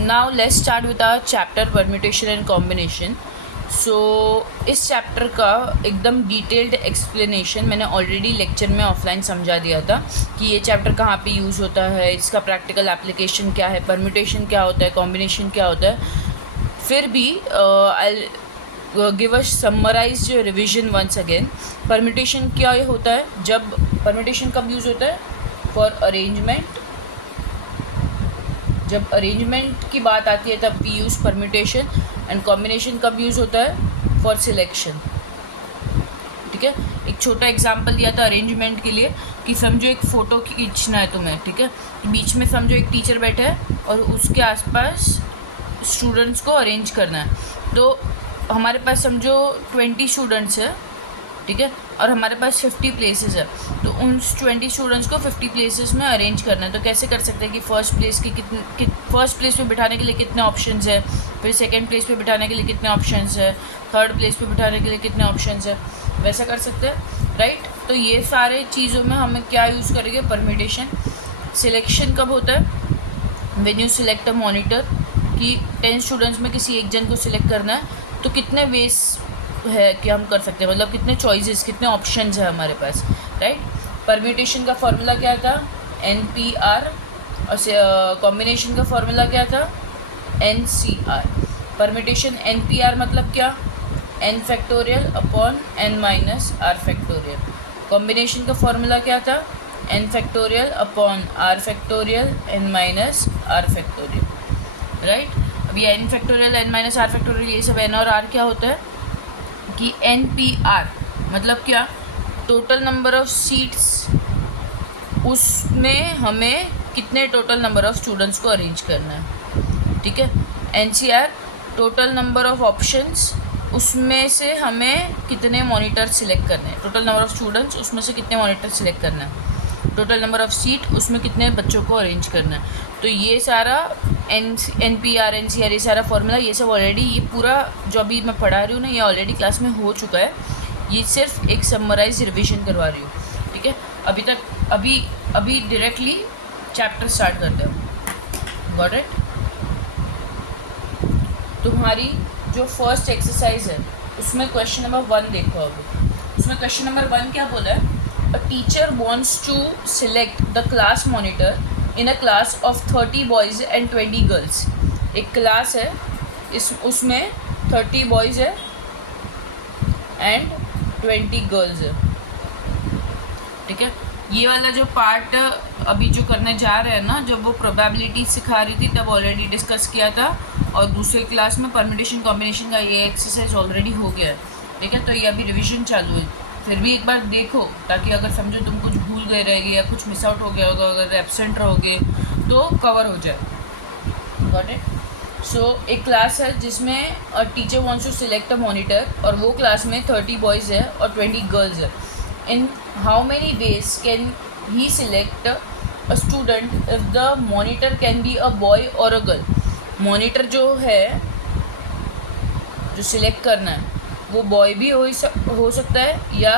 Now let's start with our chapter permutation and combination. So इस chapter का एकदम detailed explanation मैंने already lecture में ऑफलाइन समझा दिया था कि ये चैप्टर कहाँ पे यूज़ होता है, इसका प्रैक्टिकल एप्लीकेशन क्या है, परम्यूटेशन क्या होता है, कॉम्बिनेशन क्या होता है. फिर भी I give a summarised revision once again. Permutation क्या होता है, जब परम्यूटेशन कब यूज़ होता है? For arrangement. जब अरेंजमेंट की बात आती है तब we use permutation. And combination कब यूज़ होता है? For selection. ठीक है, एक छोटा एग्जांपल दिया था अरेंजमेंट के लिए कि समझो एक फ़ोटो खींचना है तुम्हें. ठीक है, बीच में समझो एक टीचर बैठा है और उसके आसपास स्टूडेंट्स को अरेंज करना है. तो हमारे पास समझो 20 स्टूडेंट्स है. ठीक है, और हमारे पास 50 प्लेसेस है. तो उन 20 स्टूडेंट्स को 50 प्लेसेस में अरेंज करना है. तो कैसे कर सकते हैं कि फर्स्ट प्लेस पे बिठाने के लिए कितने ऑप्शंस है, फिर सेकंड प्लेस पे बिठाने के लिए कितने ऑप्शंस है, थर्ड प्लेस पे बिठाने के लिए कितने ऑप्शंस है, वैसा कर सकते हैं. राइट. तो ये सारे चीज़ों में हमें क्या यूज़ करेंगे? परम्यूटेशन. सिलेक्शन कब होता है? When you select a monitor, कि 10 स्टूडेंट्स में किसी एक जन को सिलेक्ट करना है तो कितने वेज है कि हम कर सकते हैं, मतलब कितने चॉइसेस, कितने ऑप्शंस है हमारे पास. राइट. परम्यूटेशन का फॉर्मूला क्या था? NPR. और कॉम्बिनेशन का फॉर्मूला क्या था? NCR. परम्यूटेशन NPR मतलब क्या? n factorial upon n minus r factorial. Combination का फॉर्मूला क्या था? n factorial upon r factorial n minus r factorial. Right. अब ये n factorial n minus r factorial, ये सब n और r क्या होता है कि NPR मतलब क्या? टोटल नंबर ऑफ सीट्स, उसमें हमें कितने टोटल नंबर ऑफ स्टूडेंट्स को अरेंज करना है. ठीक है. NCR total number of options, उसमें से हमें कितने मॉनिटर सिलेक्ट करने हैं. टोटल नंबर ऑफ स्टूडेंट्स, उसमें से कितने मॉनिटर सिलेक्ट करना है. टोटल नंबर ऑफ सीट, उसमें कितने बच्चों को अरेंज करना है. तो ये सारा NPR NCR ये सारा फॉर्मूला, ये सब ऑलरेडी, ये पूरा जो अभी मैं पढ़ा रही हूँ ना, ये ऑलरेडी क्लास में हो चुका है. ये सिर्फ एक समराइज रिविजन करवा रही हूँ. ठीक है. अभी डायरेक्टली चैप्टर स्टार्ट करते हैं. Got it. तुम्हारी जो फर्स्ट एक्सरसाइज है उसमें क्वेश्चन नंबर 1 देखो. अभी उसमें क्वेश्चन नंबर 1 क्या बोला है? A teacher wants to select the class monitor in a class of 30 boys and 20 girls. एक क्लास है, उसमें 30 बॉयज़ है एंड 20 गर्ल्स है. ठीक है. ये वाला जो पार्ट अभी जो करने जा रहे हैं ना, जब वो प्रोबेबिलिटी सिखा रही थी तब ऑलरेडी डिस्कस किया था, और दूसरे क्लास में परम्यूटेशन कॉम्बिनेशन का ये एक्सरसाइज ऑलरेडी हो गया है. ठीक है. तो ये अभी रिविजन चालू है. फिर भी एक बार देखो, ताकि अगर समझो तुम कुछ भूल गए रहेगी या कुछ मिस आउट हो गया होगा, अगर एब्सेंट रहोगे तो कवर हो जाए. Got it. सो एक क्लास है जिसमें teacher wants to select a monitor, और वो क्लास में 30 बॉयज़ है और 20 गर्ल्स है. In how many ways can he select a student if the monitor can be a boy और अ गर्ल. मॉनिटर जो है, जो सिलेक्ट करना है, वो बॉय भी हो सकता है या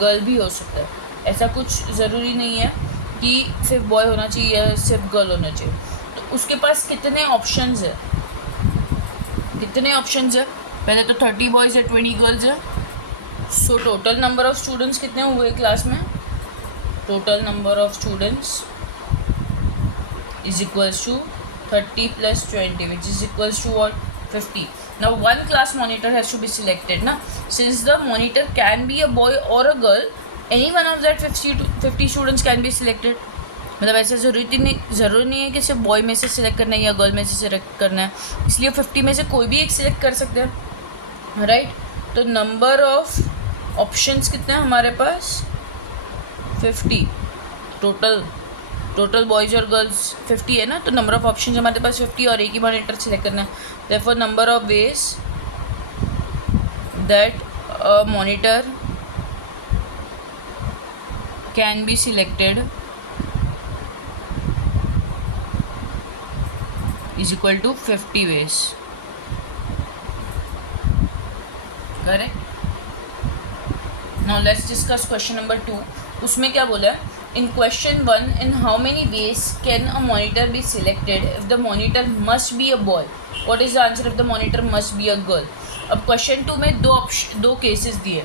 गर्ल भी हो सकता है. ऐसा कुछ ज़रूरी नहीं है कि सिर्फ बॉय होना चाहिए या सिर्फ गर्ल होना चाहिए. तो उसके पास कितने ऑप्शंस है? कितने ऑप्शंस है? पहले तो 30 बॉयज़ है, 20 गर्ल्स है. So total number of students कितने हुए क्लास में? Total number of students is equals to 30 plus 20, which is equals to what? 50. Now one class monitor has to be selected na. Since the monitor can be a boy or a girl, any one of that 50 students can be selected. मतलब ऐसा ज़रूरी नहीं है कि सिर्फ boy में से select करना है या गर्ल में से सिलेक्ट करना है. इसलिए 50 में से कोई भी एक सिलेक्ट कर सकते हैं. राइट. तो नंबर ऑफ ऑप्शंस कितने हैं हमारे पास? 50. टोटल बॉयज़ और गर्ल्स 50 है ना, तो नंबर ऑफ ऑप्शन हमारे पास 50 और एक ही मॉनिटर सिलेक्ट करना है. Therefore number of ways that a monitor can be selected is equal to 50 ways. Correct. Now let's discuss question number 2. उसमें क्या बोला है In question 1, in how many ways can a monitor be selected if the monitor must be a boy? What is the answer if the monitor must be a girl? अब question 2 में दो cases दिए.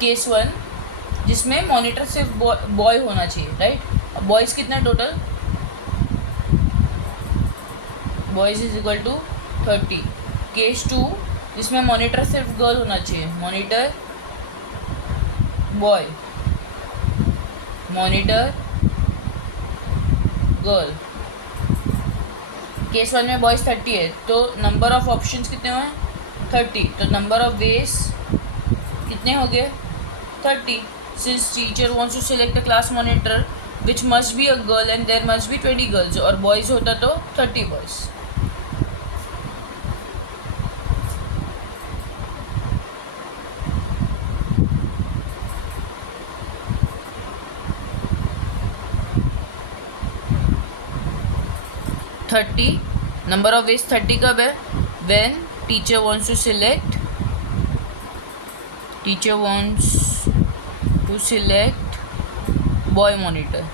Case 1 जिसमें monitor सिर्फ boy होना चाहिए, right. अब boys कितना total? Boys is equal to 30. Case 2 जिसमें मॉनिटर सिर्फ गर्ल होना चाहिए, monitor boy, monitor girl. Case 1 में बॉयज़ 30 है, तो नंबर ऑफ ऑप्शंस कितने हुए? 30. तो नंबर ऑफ वेज कितने हो गए? 30. Since teacher wants to select a class monitor which must be a girl and there must be 20 girls, और बॉयज़ होता तो 30 बॉयज़. नंबर ऑफ वेज 30 कब है? When teacher wants to select boy monitor.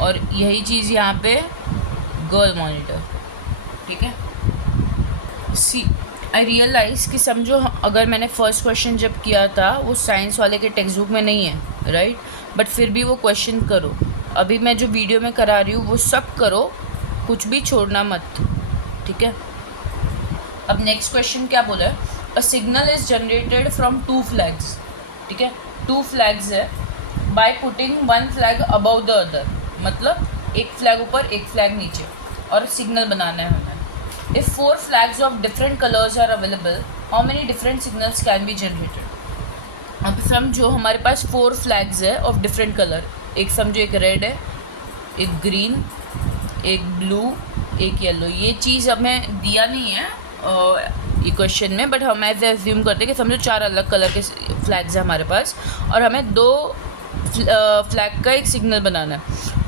और यही चीज़ यहाँ पे गर्ल मॉनिटर. ठीक है. सी आई रियलाइज़ कि समझो अगर मैंने फर्स्ट क्वेश्चन जब किया था वो साइंस वाले के टेक्स्ट बुक में नहीं है, राइट, बट फिर भी वो क्वेश्चन करो. अभी मैं जो वीडियो में करा रही हूँ वो सब करो, कुछ भी छोड़ना मत. ठीक है. अब नेक्स्ट क्वेश्चन क्या बोला है? A signal is generated from 2 flags. ठीक है. 2 फ्लैग्स है by putting 1 flag above the other. मतलब एक फ्लैग ऊपर एक फ्लैग नीचे, और सिग्नल बनाना है हमें. If 4 flags of different colours are available, how many different signals can be generated? अब समझो हमारे पास 4 फ्लैग्स है ऑफ डिफरेंट कलर. एक समझो एक रेड है, एक ग्रीन, एक ब्लू, एक येलो. ये चीज़ हमें दिया नहीं है ये क्वेश्चन में, बट हम ऐसे एज्यूम करते हैं कि समझो 4 अलग कलर के फ्लैग्स हैं हमारे पास, और हमें 2 फ्लैग का एक सिग्नल बनाना है.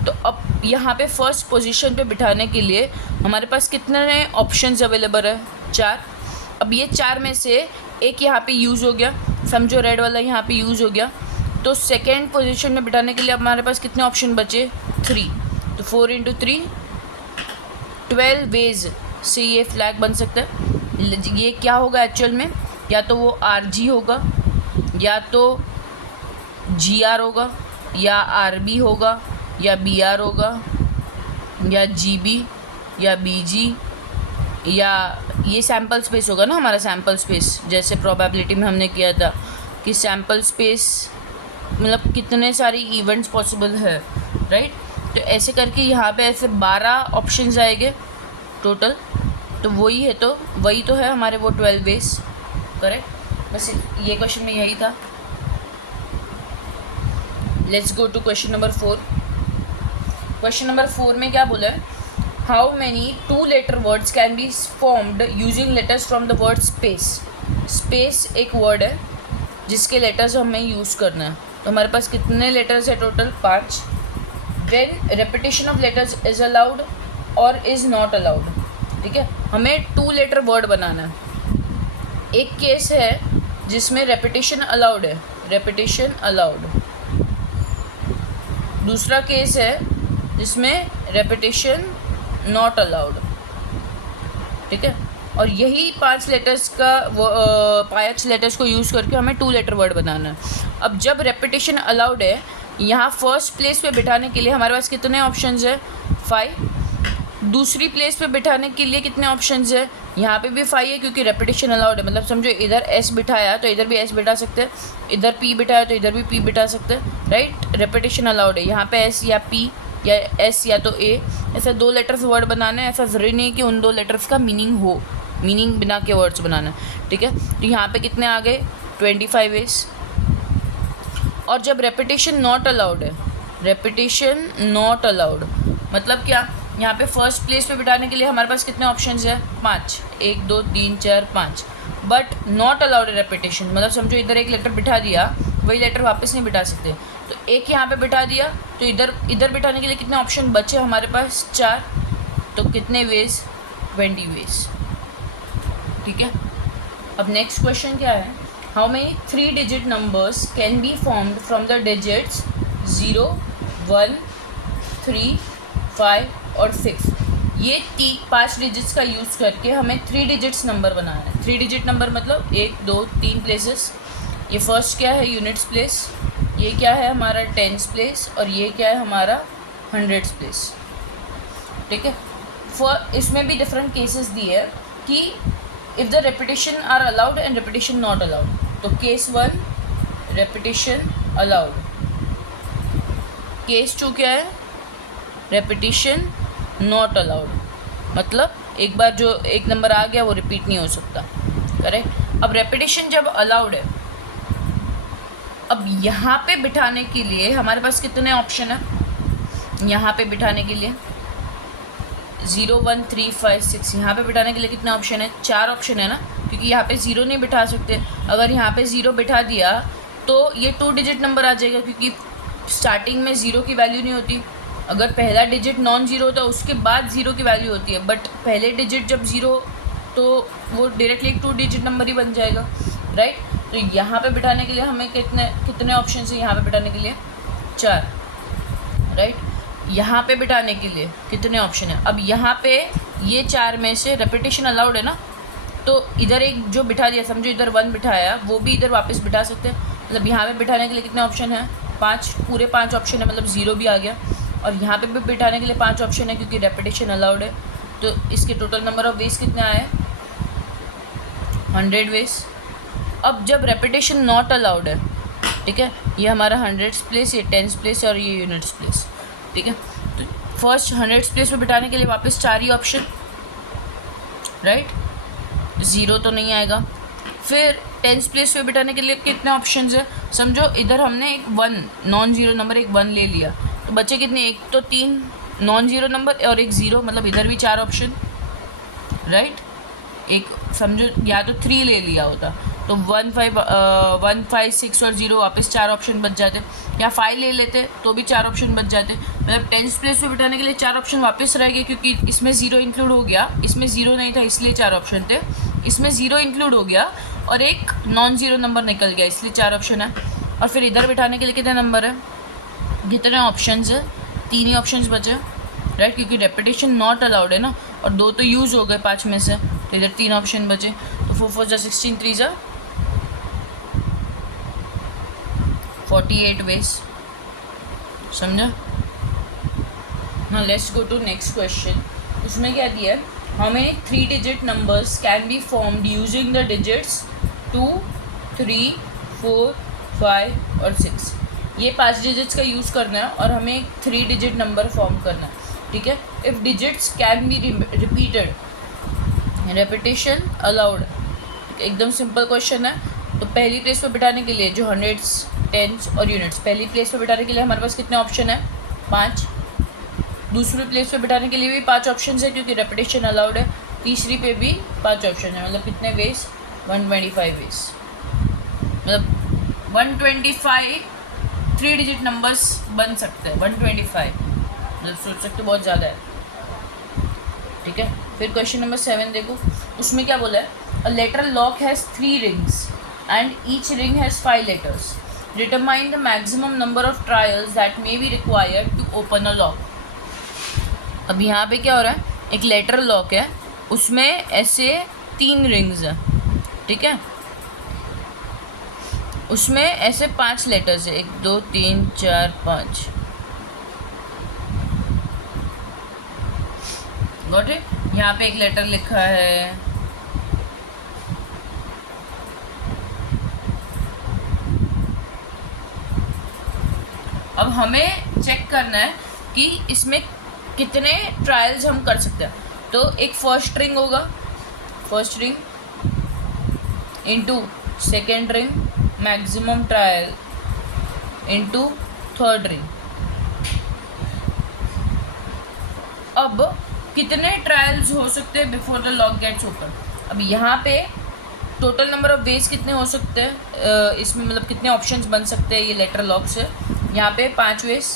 तो अब यहाँ पे फर्स्ट पोजीशन पे बिठाने के लिए हमारे पास कितने ऑप्शंस अवेलेबल है? 4. अब ये 4 में से एक यहाँ पे यूज़ हो गया, समझो रेड वाला यहाँ पे यूज़ हो गया. तो सेकेंड पोजीशन में बिठाने के लिए अब हमारे पास कितने ऑप्शन बचे? 3. तो 4 × 3 12 वेज से ये फ्लैग बन सकता है. ये क्या होगा एक्चुअल में? या तो वो RG होगा, या तो GR होगा, या RB होगा, या BR होगा, या GB, या BG, या ये सैम्पल स्पेस होगा ना हमारा. सैम्पल स्पेस जैसे प्रोबेबिलिटी में हमने किया था कि सैम्पल स्पेस मतलब कितने सारी इवेंट्स पॉसिबल है, राइट. तो ऐसे करके यहाँ पे ऐसे 12 ऑप्शंस आएंगे टोटल. तो वही तो है हमारे वो 12 वेज. करेक्ट. बस ये क्वेश्चन में यही था. Let's go to question number 4. Question number 4 में क्या बोला है? How many 2 letter words can be formed using letters from the word space. Space एक वर्ड है जिसके लेटर्स हमें यूज़ करना है. तो हमारे पास कितने लेटर्स है total? 5. When repetition of letters is allowed और इज़ नॉट अलाउड. ठीक है. हमें 2 लेटर वर्ड बनाना है. एक केस है जिसमें रेपिटेशन अलाउड है, रेपिटेशन अलाउड. दूसरा केस है जिसमें रेपिटेशन नॉट अलाउड. ठीक है. और यही 5 लेटर्स का 5 लेटर्स को यूज़ करके हमें 2 लेटर वर्ड बनाना है. अब जब रेपिटेशन अलाउड है, यहाँ फर्स्ट प्लेस पे बिठाने के लिए हमारे पास कितने ऑप्शंस है? 5. दूसरी प्लेस पे बिठाने के लिए कितने ऑप्शंस है? यहाँ पे भी 5 है क्योंकि रेपिटेशन अलाउड है. मतलब समझो इधर S बिठाया तो इधर भी S बिठा सकते हैं, इधर P बिठाया तो इधर भी P बिठा सकते हैं, राइट. रेपिटेशन अलाउड है. यहाँ पे S या P या S या तो A, ऐसा 2 लेटर्स वर्ड बनाना है. ऐसा ज़रूरी नहीं कि उन 2 लेटर्स का मीनिंग हो, मीनिंग बिना के वर्ड्स बनाना है. ठीक है. तो यहाँ पे कितने आ गए? 25 वेज. और जब रेपिटेशन नॉट अलाउड है, रेपिटेशन नॉट अलाउड मतलब क्या? यहाँ पे फर्स्ट प्लेस पे बिठाने के लिए हमारे पास कितने ऑप्शंस है? 5. 1 2 3 4 5. बट नॉट अलाउड है रेपिटेशन. मतलब समझो इधर एक लेटर बिठा दिया, वही लेटर वापस नहीं बिठा सकते. तो एक यहाँ पे बिठा दिया, तो इधर बिठाने के लिए कितने ऑप्शन बचे हमारे पास? 4. तो कितने वेज? 20 वेज. ठीक है. अब नेक्स्ट क्वेश्चन क्या है? How many 3 digit numbers can be formed from the digits 0, 1, 3, 5 और 6। ये 5 डिजिट्स का यूज़ करके हमें 3 डिजिट्स नंबर बनाना है। 3 डिजिट नंबर मतलब 1, 2, 3 प्लेसेस। ये फर्स्ट क्या है, यूनिट्स प्लेस। ये क्या है हमारा टेंस प्लेस। और ये क्या है हमारा हंड्रेड्स प्लेस। ठीक है। इसमें भी डिफरेंट केसेस दिए है कि if the repetition are allowed and repetition not allowed. तो केस 1 रेपिटेशन अलाउड, केस 2 क्या है, रेपिटेशन नॉट अलाउड। मतलब एक बार जो एक नंबर आ गया वो रिपीट नहीं हो सकता। करेक्ट। अब रेपिटेशन जब अलाउड है, अब यहाँ पे बिठाने के लिए हमारे पास कितने ऑप्शन है। यहाँ पे बिठाने के लिए 0, 1, 3, 5, 6 यहाँ पे बिठाने के लिए कितने ऑप्शन है, 4 ऑप्शन है ना, क्योंकि यहाँ पे 0 नहीं बिठा सकते। अगर यहाँ पे 0 बिठा दिया तो ये 2 डिजिट नंबर आ जाएगा, क्योंकि स्टार्टिंग में 0 की वैल्यू नहीं होती। अगर पहला डिजिट नॉन ज़ीरो होता है उसके बाद 0 की वैल्यू होती है, बट पहले डिजिट जब 0 तो वो डायरेक्टली 2 डिजिट नंबर ही बन जाएगा। राइट। तो यहाँ पे बिठाने के लिए हमें कितने ऑप्शन है, यहाँ पे बिठाने के लिए 4। राइट। यहाँ पे बिठाने के लिए कितने ऑप्शन है। अब यहाँ पे ये 4 में से रेपिटेशन अलाउड है ना, तो इधर एक जो बिठा दिया, समझो इधर 1 बिठाया, वो भी इधर वापस बिठा सकते हैं। मतलब यहाँ पे बिठाने के लिए कितने ऑप्शन है, 5, पूरे 5 ऑप्शन है, मतलब 0 भी आ गया। और यहाँ पे भी बिठाने के लिए 5 ऑप्शन है, क्योंकि रेपिटेशन अलाउड है। तो इसके टोटल नंबर ऑफ वेज कितने आए, 100 वेज। अब जब रेपिटेशन नॉट अलाउड है, ठीक है, ये हमारा हंड्रेड्स प्लेस, ये टेंस प्लेस और ये यूनिट्स प्लेस। ठीक है। तो फर्स्ट हंड्रेड्स प्लेस पे बिठाने के लिए वापस 4 ही ऑप्शन। राइट। 0 तो नहीं आएगा। फिर टेंस प्लेस पे बिठाने के लिए कितने ऑप्शंस है, समझो इधर हमने एक 1 नॉन ज़ीरो नंबर, एक 1 ले लिया, तो बचे कितने, एक तो 3 नॉन ज़ीरो नंबर और एक 0, मतलब इधर भी 4 ऑप्शन। राइट। एक समझो या तो 3 ले लिया होता तो 1, 5, 6 और 0 वापस 4 ऑप्शन बच जाते, या 5 ले लेते तो भी 4 ऑप्शन बच जाते। मतलब टेंस प्लेस पे बिठाने के लिए 4 ऑप्शन वापस रह गए, क्योंकि इसमें 0 इंक्लूड हो गया, इसमें 0 नहीं था इसलिए 4 ऑप्शन थे, इसमें 0 इंक्लूड हो गया और एक नॉन ज़ीरो नंबर निकल गया, इसलिए 4 ऑप्शन है। और फिर इधर बिठाने के लिए कितने नंबर है, कितने ऑप्शन है, 3 ही ऑप्शन बचे। राइट। क्योंकि रेपिटेशन नॉट अलाउड है ना, और 2 तो यूज़ हो गए 5 में से, तो इधर 3 ऑप्शन बचे। तो 4 4 16, 3 48 वेज। समझा ना। Let's go to next question. उसमें क्या दिया है, how many 3 digit numbers can be formed using the digits 2, 3, 4, 5 और 6। ये 5 डिजिट्स का यूज़ करना है और हमें एक 3 डिजिट नंबर फॉर्म करना है। ठीक है। If digits can be repeated, repetition allowed. एकदम सिंपल क्वेश्चन है। तो पहली प्लेस पे बिठाने के लिए जो हंड्रेड्स, टेंस और यूनिट्स, पहली प्लेस पे बिठाने के लिए हमारे पास कितने ऑप्शन है, 5। दूसरी प्लेस पे बिठाने के लिए भी 5 ऑप्शन है, क्योंकि रेपिटेशन अलाउड है। तीसरी पे भी 5 ऑप्शन है, मतलब कितने वेज, 125 वेज। मतलब 125 3 डिजिट नंबर्स बन सकते हैं। 125 मतलब सोच सकते बहुत ज़्यादा है। ठीक है। फिर क्वेश्चन नंबर 7 देखो, उसमें क्या बोला है, a letter lock has 3 rings and each ring has 5 letters. Determine the maximum number of trials that may be required to open a lock. अब यहाँ पे क्या हो रहा है, एक लेटर लॉक है, उसमें ऐसे 3 रिंग्स हैं। ठीक है। उसमें ऐसे 5 लेटर्स है, 1, 2, 3, 4, 5। Got it. यहाँ पे एक लेटर लिखा है, अब हमें चेक करना है कि इसमें कितने ट्रायल्स हम कर सकते हैं। तो एक फर्स्ट रिंग होगा, first ring into second ring, maximum trial into third ring. अब कितने ट्रायल्स हो सकते हैं before the lock gets open. अब यहाँ पे टोटल नंबर ऑफ वेज कितने हो सकते हैं, इसमें मतलब कितने ऑप्शंस बन सकते हैं ये लेटर लॉक से। यहाँ पे 5 वेज,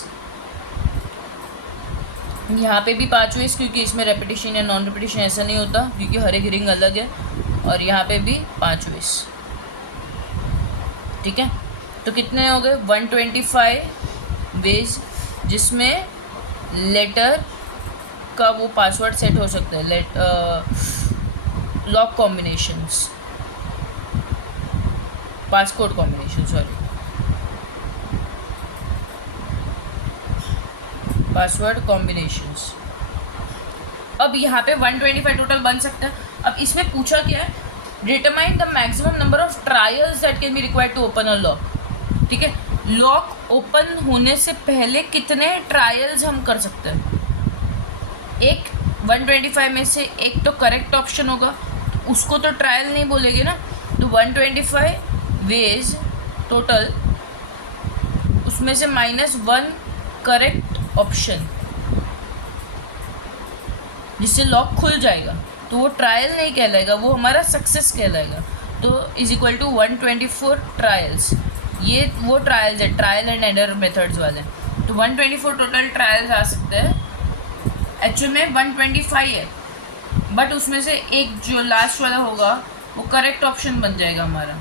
यहाँ पे भी 5 वेज, क्योंकि इसमें रेपिटेशन या नॉन रेपिटेशन ऐसा नहीं होता, क्योंकि हर एक रिंग अलग है। और यहाँ पे भी 5 वेज। ठीक है, तो कितने हो गए 125 वेज जिसमें लेटर का वो पासवर्ड सेट हो सकता है, lock combinations, passcode combination, sorry, password combinations. अब यहाँ पे 125 टोटल बन सकता है। अब इसमें पूछा क्या है, determine the maximum number of trials that can be required to open a lock. ठीक है, लॉक ओपन होने से पहले कितने ट्रायल्स हम कर सकते हैं। एक 125 में से एक तो करेक्ट ऑप्शन होगा, तो उसको तो ट्रायल नहीं बोलेंगे ना, तो 125 वेज टोटल, उसमें से -1 करेक्ट ऑप्शन जिससे लॉक खुल जाएगा, तो वो ट्रायल नहीं कहलाएगा, वो हमारा सक्सेस कहलाएगा। तो इज इक्वल टू 124 ट्रायल्स। ये वो ट्रायल्स है, ट्रायल एंड एरर मेथड्स वाले। तो 124 टोटल ट्रायल्स आ सकते हैं। एक्चुअल में 125 है, बट उसमें से एक जो लास्ट वाला होगा वो करेक्ट ऑप्शन बन जाएगा हमारा,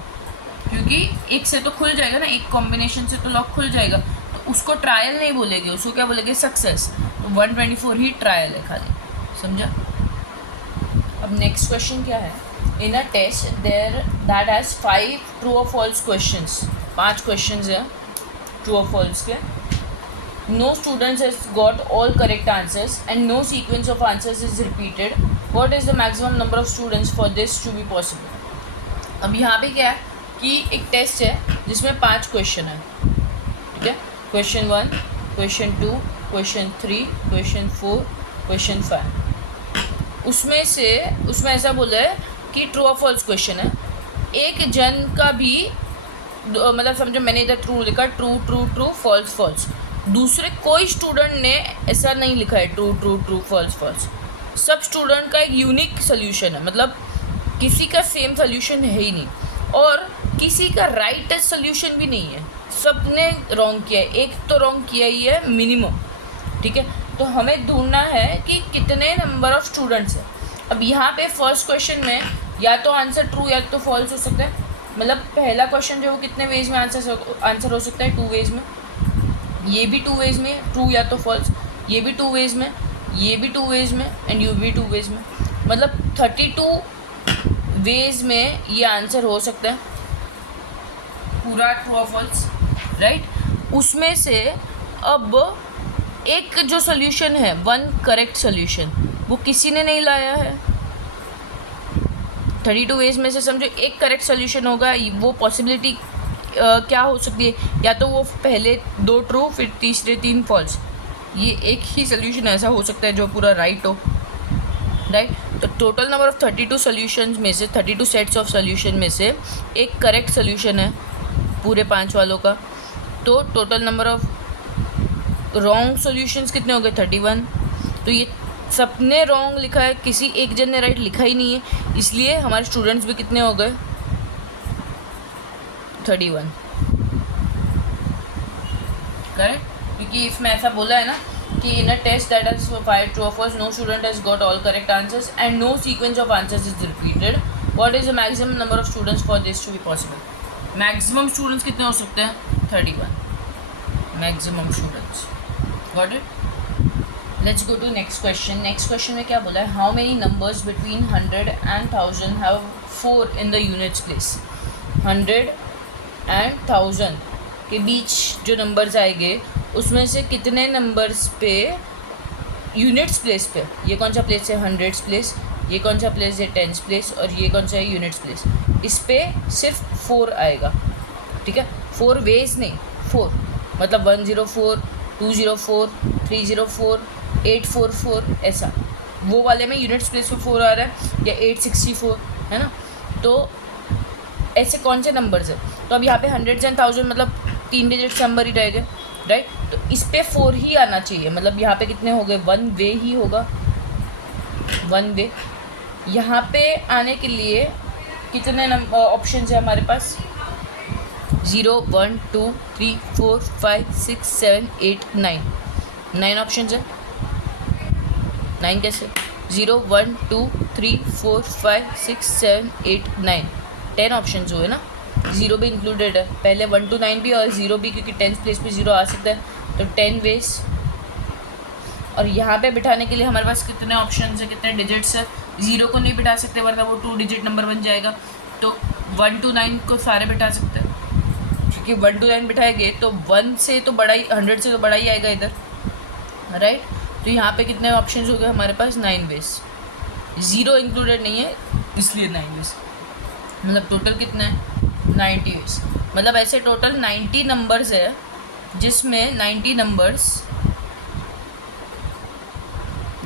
क्योंकि एक से तो खुल जाएगा ना, एक कॉम्बिनेशन से तो लॉक खुल जाएगा, तो उसको ट्रायल नहीं बोलेंगे, उसको क्या बोलेंगे, सक्सेस। तो 124 ही ट्रायल है खाली, समझा। अब नेक्स्ट क्वेश्चन क्या है, in a test there that has 5 true और फॉल्स क्वेश्चंस, 5 क्वेश्चंस हैं ट्रू और फॉल्स के। No students has got all correct answers and no sequence of answers is repeated. What is the maximum number of students for this to be possible? अब यहाँ पे क्या है कि एक टेस्ट है जिसमें 5 क्वेश्चन है, ठीक है, question 1, question 2, question 3, question 4, question 5। उसमें ऐसा बोला है कि ट्रू और फॉल्स क्वेश्चन है। एक जन का भी मतलब समझो, मैंने इधर ट्रू लिखा, true true true, false false. दूसरे कोई स्टूडेंट ने ऐसा नहीं लिखा है true true true, false false. सब स्टूडेंट का एक यूनिक सोल्यूशन है, मतलब किसी का सेम सोल्यूशन है ही नहीं, और किसी का राइट सोल्यूशन भी नहीं है, सबने रॉन्ग किया है, एक तो रॉन्ग किया ही है मिनिमम। ठीक है, तो हमें ढूंढना है कि कितने नंबर ऑफ स्टूडेंट्स हैं। अब यहाँ पे फर्स्ट क्वेश्चन में या तो आंसर ट्रू या तो फॉल्स हो सकता है, मतलब पहला क्वेश्चन जो है वो कितने वेज में आंसर हो सकता है, 2 वेज में, ये भी 2 वेज में, ट्रू या तो फॉल्स, ये भी 2 वेज में, ये भी 2 वेज में, एंड यू भी 2 वेज में, मतलब 32 वेज में ये आंसर हो सकता है पूरा ट्रू और फॉल्स, राइट। उसमें से अब एक जो सोल्यूशन है, 1 करेक्ट सोल्यूशन, वो किसी ने नहीं लाया है। 32 वेज में से समझो एक करेक्ट सोल्यूशन होगा, वो पॉसिबिलिटी क्या हो सकती है, या तो वो पहले 2 ट्रू फिर तीसरे 3 फॉल्स, ये एक ही सोल्यूशन ऐसा हो सकता है जो पूरा राइट हो, राइट। तो टोटल नंबर ऑफ 32 सोल्यूशंस में से, 32 सेट्स ऑफ सोल्यूशन में से एक करेक्ट सोल्यूशन है पूरे 5 वालों का, तो total number of wrong solutions कितने हो गए, 31। तो ये सबने रॉन्ग लिखा है, किसी एक जन ने राइट लिखा ही नहीं है, इसलिए हमारे स्टूडेंट्स भी कितने हो गए, 31, करेक्ट। क्योंकि इसमें ऐसा बोला है ना कि in a test that has 5 true और false, no student has got all correct answers and no sequence of answers is repeated. What is the maximum number of students for this to be possible. Maximum students कितने हो सकते हैं, 31 maximum students, got it. Let's go to next question. Next question में क्या बोला है, how many numbers between 100 and 1000 have 4 in the units place. 100 and 1000 के बीच जो नंबर्स आएंगे उसमें से कितने नंबर्स पे यूनिट्स प्लेस पे, ये कौन सा प्लेस है, 100 प्लेस, ये कौन सा प्लेस है, 10 प्लेस, और ये कौन सा है, यूनिट्स प्लेस, इस पे सिर्फ 4 आएगा। ठीक है, 4 वेज नहीं, 4 मतलब 104, 204, 304, 844 ऐसा, वो वाले में यूनिट्स प्लेस पे 4 आ रहा है, या 864 है ना। तो ऐसे कौन से नंबर्स है, तो अब यहाँ पे 100 एंड 1000 मतलब 3 डिजिट नंबर ही रहेंगे, राइट। तो इस पे 4 ही आना चाहिए, मतलब यहाँ पे कितने हो गए, 1 वे ही होगा, 1 वे। यहाँ पे आने के लिए कितने ऑप्शन है हमारे पास, 0 1 2 3 4 5 6 7 8 9, 9 ऑप्शन है। 9 कैसे, 0 1 2 3 4 5 6 7 8 9, 10 ऑप्शन हुए ना, ज़ीरो भी इंक्लूडेड है, पहले 1 to 9 भी और ज़ीरो भी, क्योंकि 10th प्लेस पे ज़ीरो आ सकता है, तो 10 वेज। और यहाँ पे बिठाने के लिए हमारे पास कितने ऑप्शन है, कितने डिजिट्स है। ज़ीरो को नहीं बिठा सकते वरना वो 2 डिजिट नंबर बन जाएगा, तो 1 to 9 को सारे बिठा सकते हैं, क्योंकि 1 to 9 बिठाएंगे तो 1 से तो बड़ा ही, 100 से तो बड़ा ही आएगा इधर, राइट। तो यहाँ पे कितने ऑप्शन हो गए हमारे पास, 9 वेज। ज़ीरो इंक्लूडेड नहीं है इसलिए 9 वेज, मतलब टोटल कितना है 90 वेज। मतलब ऐसे टोटल 90 नंबर्स है, जिसमें 90 numbers,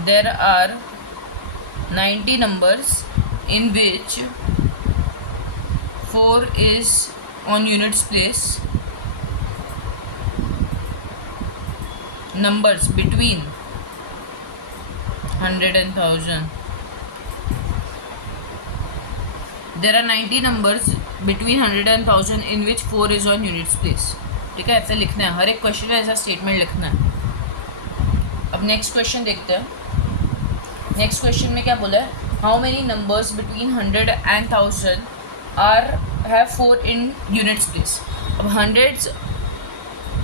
there are 90 numbers in which 4 is on units place, numbers between 100 and 1000, there are 90 numbers between 100 and 1000 in which 4 is on units place। ठीक है, ऐसे लिखना है, हर एक क्वेश्चन में ऐसा स्टेटमेंट लिखना है। अब नेक्स्ट क्वेश्चन देखते हैं। नेक्स्ट क्वेश्चन में क्या बोला है, how many numbers between 100 and 1000 are have 4 in units place. अब 100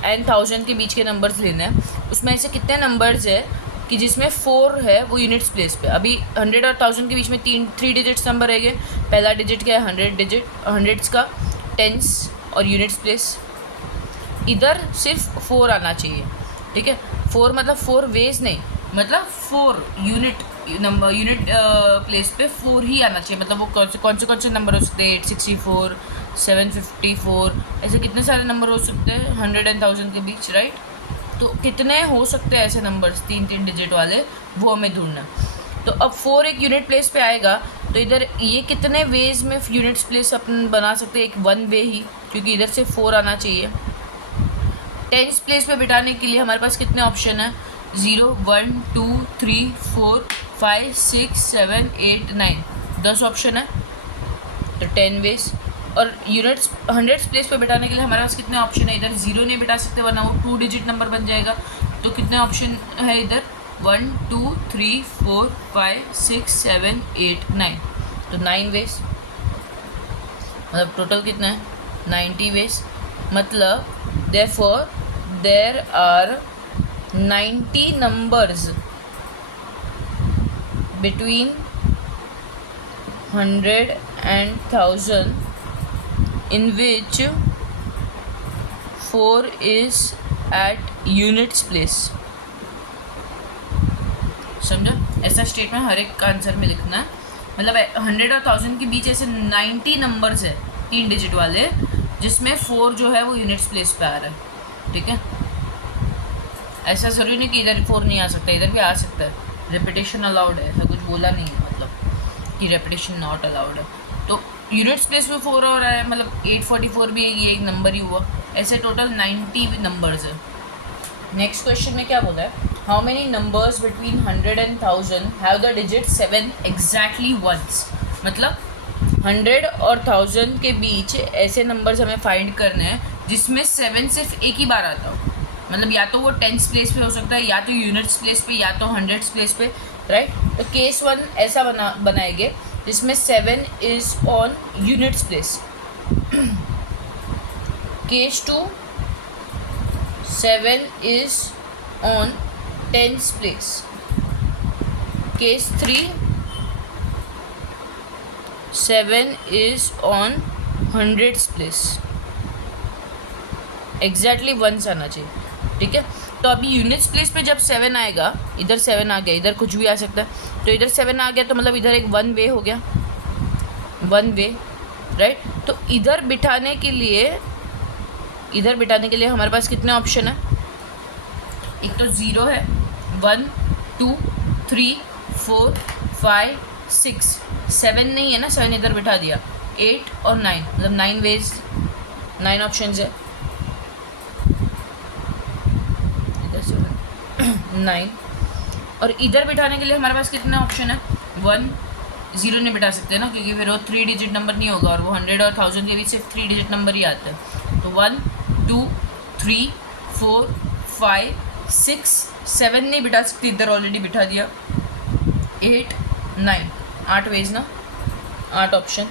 and 1000 के बीच के नंबर्स लेने हैं, उसमें ऐसे कितने नंबर्स है कि जिसमें 4 है वो यूनिट्स प्लेस पे। अभी 100 और 1000 के बीच में 3 डिजिट्स नंबर रहेंगे। पहला डिजिट क्या है, 100 डिजिट, हंड्रेड्स का, टेंस और यूनिट्स प्लेस। इधर सिर्फ 4 आना चाहिए, ठीक है। 4 मतलब 4 वेज नहीं, मतलब 4 यूनिट नंबर, यूनिट प्लेस पे 4 ही आना चाहिए। मतलब वो कौन से नंबर हो सकते हैं, 864, 754, ऐसे कितने सारे नंबर हो सकते हैं 100 and 1000 के बीच, राइट। तो कितने हो सकते हैं ऐसे नंबर्स 3 डिजिट वाले, वो हमें ढूंढना। तो अब 4 एक यूनिट प्लेस पे आएगा, तो इधर ये कितने वेज में यूनिट्स प्लेस अपन बना सकते हैं, एक 1 वे ही, क्योंकि इधर से 4 आना चाहिए। टेंस प्लेस पे बिठाने के लिए हमारे पास कितने ऑप्शन है, 0, 1, 2, 3, 4, 5, 6, 7, 8, 9, 10 ऑप्शन है, तो 10 वेज। और यूनिट्स 100 प्लेस पे बिठाने के लिए हमारे पास कितने ऑप्शन है, इधर 0 नहीं बिठा सकते वरना वो 2 डिजिट नंबर बन जाएगा। तो कितने ऑप्शन है इधर, 1, 2, 3, 4, 5, 6, 7, 8, 9, तो 9 वेज। मतलब टोटल कितना है, 90 वेज। मतलब therefore there are 90 numbers between 100 and 1000 in which 4 is at units place। समझा, ऐसा स्टेटमेंट हर एक आंसर में लिखना है। मतलब 100 और 1000 के बीच ऐसे 90 नंबर्स है 3 डिजिट वाले, जिसमें 4 जो है वो यूनिट्स प्लेस पे आ रहा है, ठीक है। ऐसा ज़रूरी नहीं कि इधर 4 नहीं आ सकता, इधर भी आ सकता है। रेपिटेशन अलाउड है, ऐसा कुछ बोला नहीं है मतलब कि रेपिटेशन नॉट अलाउड है। तो यूनिट्स प्लेस पे 4 हो रहा है, मतलब 844 भी ये एक नंबर ही हुआ। ऐसे टोटल 90 नंबर्स है। नेक्स्ट क्वेश्चन में क्या बोला है, how many numbers between 100 and 1000 have the digit 7 exactly once. मतलब 100 और 1000 के बीच ऐसे नंबर्स हमें फाइंड करने हैं जिसमें 7 सिर्फ एक ही बार आता हो। मतलब या तो वो 10th प्लेस पे हो सकता है, या तो यूनिट्स प्लेस पे, या तो 100 प्लेस पे, राइट। तो केस 1 ऐसा बनाएंगे जिसमें 7 is on units place. Case 2 7 is on 10th place. Case 3 7 is on 100th place. Exactly once आना चाहिए, ठीक है। तो अभी यूनिट्स प्लेस पे जब 7 आएगा, इधर 7 आ गया, इधर कुछ भी आ सकता है। तो इधर 7 आ गया तो मतलब इधर एक 1 वे हो गया, 1 वे, राइट। तो इधर बिठाने के लिए हमारे पास कितने ऑप्शन है, एक तो 0 है, 1, 2, 3, 4, 5, 6, 7 नहीं है ना, 7 इधर बिठा दिया, 8 और 9, मतलब 9 वेज, 9 ऑप्शन है। 9 और इधर बिठाने के लिए हमारे पास कितने ऑप्शन है, 1, 0 नहीं बिठा सकते ना, क्योंकि फिर वो 3 डिजिट नंबर नहीं होगा, और वो 100 और 1000 के बीच सिर्फ 3 डिजिट नंबर ही आता है। तो 1, 2, 3, 4, 5, 6, 7 नहीं बिठा सकते, इधर ऑलरेडी बिठा दिया, 8, 9, 8 वेज ना, 8 ऑप्शन,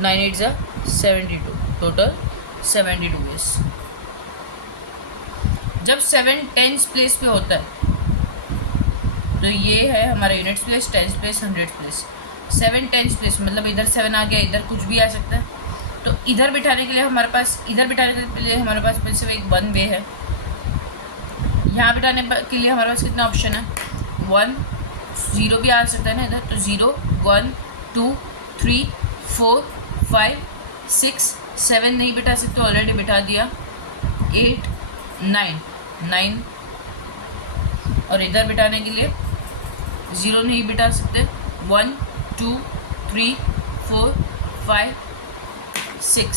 9 8 जा 72, टोटल 72 वेज। जब 7 टेंस प्लेस पे होता है तो ये है हमारा units place, tens place, hundreds place. 7 tens place मतलब इधर 7 आ गया, इधर कुछ भी आ सकता है। तो इधर बिठाने के लिए हमारे पास फिर से एक 1 वे है। यहाँ बिठाने के लिए हमारे पास कितना ऑप्शन है, 1, 0 भी आ सकता है ना इधर, तो 0, 1, 2, 3, 4, 5, 6, 7 नहीं बिठा सकते, ऑलरेडी बिठा दिया, 8, 9, और इधर बिठाने के लिए 0 नहीं बिठा सकते, 1, 2, 3, 4, 5, 6,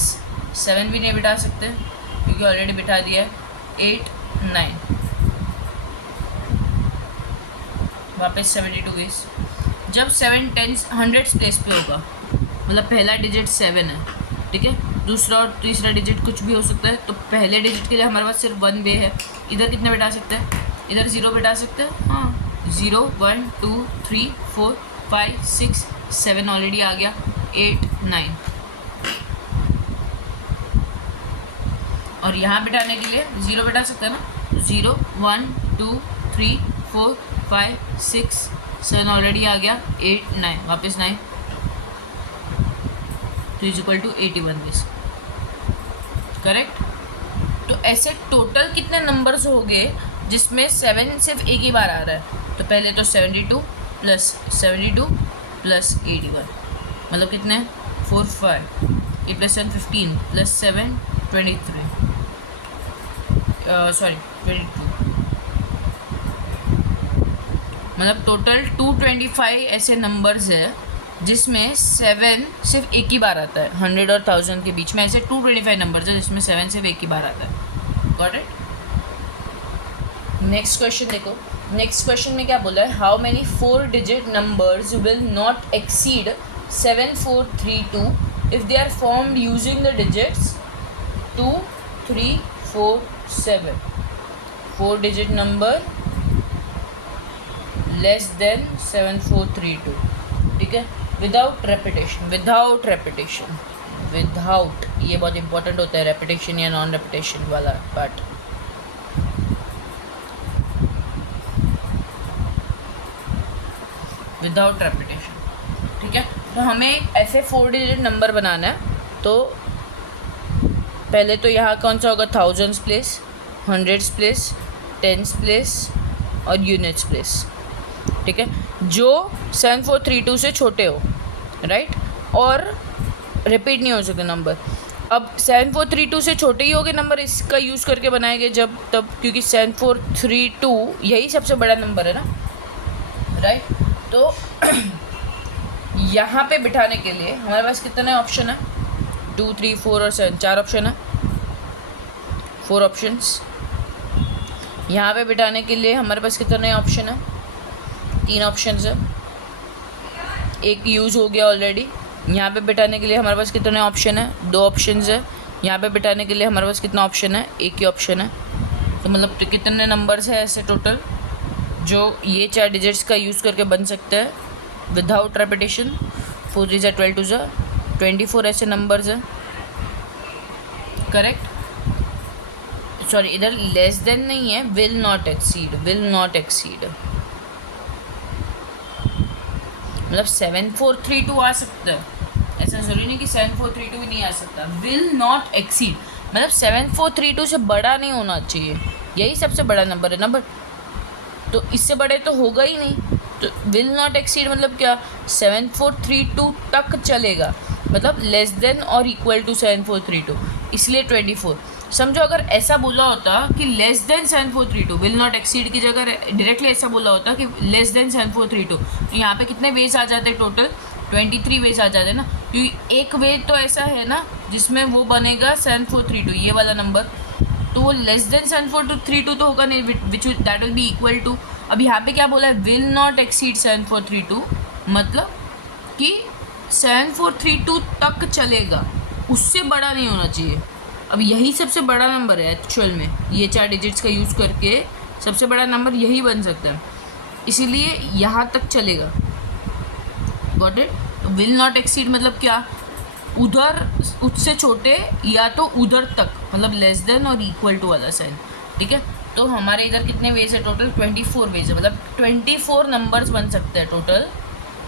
7 भी नहीं बिठा सकते क्योंकि ऑलरेडी बिठा दिया है, 8, 9, वापस 72 वेज। जब 7 टेंस हंड्रेड्स प्लेस पे होगा मतलब पहला डिजिट 7 है, ठीक है, दूसरा और तीसरा डिजिट कुछ भी हो सकता है, तो पहले डिजिट के लिए हमारे पास सिर्फ 1 वे है। इधर कितने बिठा सकते हैं, इधर 0 बिठा सकते हैं, हाँ 0, 1, 2, 3, 4, 5, 6, 7 ऑलरेडी आ गया, 8, 9, और यहाँ बिठाने के लिए 0 बिठा सकते हैं ना, 0, 1, 2, 3, 4, 5, 6, 7 ऑलरेडी आ गया, 8, 9, वापस 9, तो is equal to 81 ways, correct. तो ऐसे टोटल कितने नंबर्स हो गए जिसमें 7 सिर्फ एक ही बार आ रहा है, तो पहले तो 72 प्लस 72 प्लस 81 मतलब कितने, 4, 5, 8 प्लस 7 15 प्लस 7 23, 22, मतलब टोटल 225 ऐसे नंबर्स है जिसमें 7 सिर्फ एक ही बार आता है। 100 और 1000 के बीच में ऐसे 225 नंबर्स है जिसमें 7 सिर्फ एक ही बार आता है। Got it. नेक्स्ट क्वेश्चन देखो, नेक्स्ट क्वेश्चन में क्या बोला है, how many 4 digit numbers will not exceed 7432 if they are formed using the digits 2, 3, 4, 7। 4 digit number less than 7432, ठीक है, विदाउट रेपिटेशन, विदाउट, ये बहुत इंपॉर्टेंट होता है रेपिटेशन या नॉन रेपिटेशन वाला पार्ट। विदाउट रेपिटेशन, ठीक है। तो हमें ऐसे 4 डिजिट नंबर बनाना है, तो पहले तो यहाँ कौन सा होगा, thousands place, hundreds place, tens place और यूनिट्स प्लेस, ठीक है, जो 7432 से छोटे हो, राइट, और रिपीट नहीं हो सकते नंबर। अब 7432 से छोटे ही हो गए नंबर, इसका यूज़ करके बनाए गए जब तब, क्योंकि 7432 यही सबसे बड़ा नंबर है ना, राइट। तो यहाँ पे बिठाने के लिए हमारे पास कितने ऑप्शन है, 2, 3, 4 और 7, 4 ऑप्शन है, 4 ऑप्शंस। यहाँ पे बिठाने के लिए हमारे पास कितने ऑप्शन है, 3 ऑप्शंस है, एक यूज़ हो गया ऑलरेडी। यहाँ पे बिठाने के लिए हमारे पास कितने ऑप्शन है, 2 ऑप्शंस है। यहाँ पे बिठाने के लिए हमारे पास कितना ऑप्शन है, एक ही ऑप्शन है। तो मतलब कितने नंबर्स है ऐसे टोटल जो ये 4 डिजिट्स का यूज़ करके बन सकते हैं विदाउट रेपिटेशन। 4 3 12 2 24 ऐसे नंबर्स है, करेक्ट। सॉरी, इधर लेस देन नहीं है, विल नॉट एक्सीड, मतलब 7432 आ सकता है, ऐसा ज़रूरी नहीं कि 7432 भी नहीं आ सकता। विल नॉट एक्सीड मतलब 7432 से बड़ा नहीं होना चाहिए, यही सबसे बड़ा नंबर है ना, बट तो इससे बड़े तो होगा ही नहीं। तो विल नॉट एक्सीड मतलब क्या, 7432 तक चलेगा, मतलब लेस देन और इक्वल टू 7432, इसलिए 24। समझो अगर ऐसा बोला होता कि less than 7432, will not exceed की जगह डायरेक्टली ऐसा बोला होता कि लेस देन 7432, तो यहाँ पे कितने वेज आ जाते टोटल, 23 वेज आ जाते ना, क्योंकि एक वे तो ऐसा है ना जिसमें वो बनेगा 7432 ये वाला नंबर, तो वो लेस देन 7432 तो होगा नहीं, which that will be equal to. अब यहाँ पे क्या बोला है, विल नॉट एक्सीड 7432 मतलब कि 7432 तक चलेगा, उससे बड़ा नहीं होना चाहिए। अब यही सबसे बड़ा नंबर है एक्चुअल में, ये 4 डिजिट्स का यूज़ करके सबसे बड़ा नंबर यही बन सकता है, इसीलिए यहाँ तक चलेगा। Got it. Will not exceed मतलब क्या, उधर उससे छोटे या तो उधर तक, मतलब लेस देन और इक्वल टू वाला साइन, ठीक है। तो हमारे इधर कितने वेज है टोटल? 24 वेज है, मतलब 24 नंबर्स बन सकते हैं, टोटल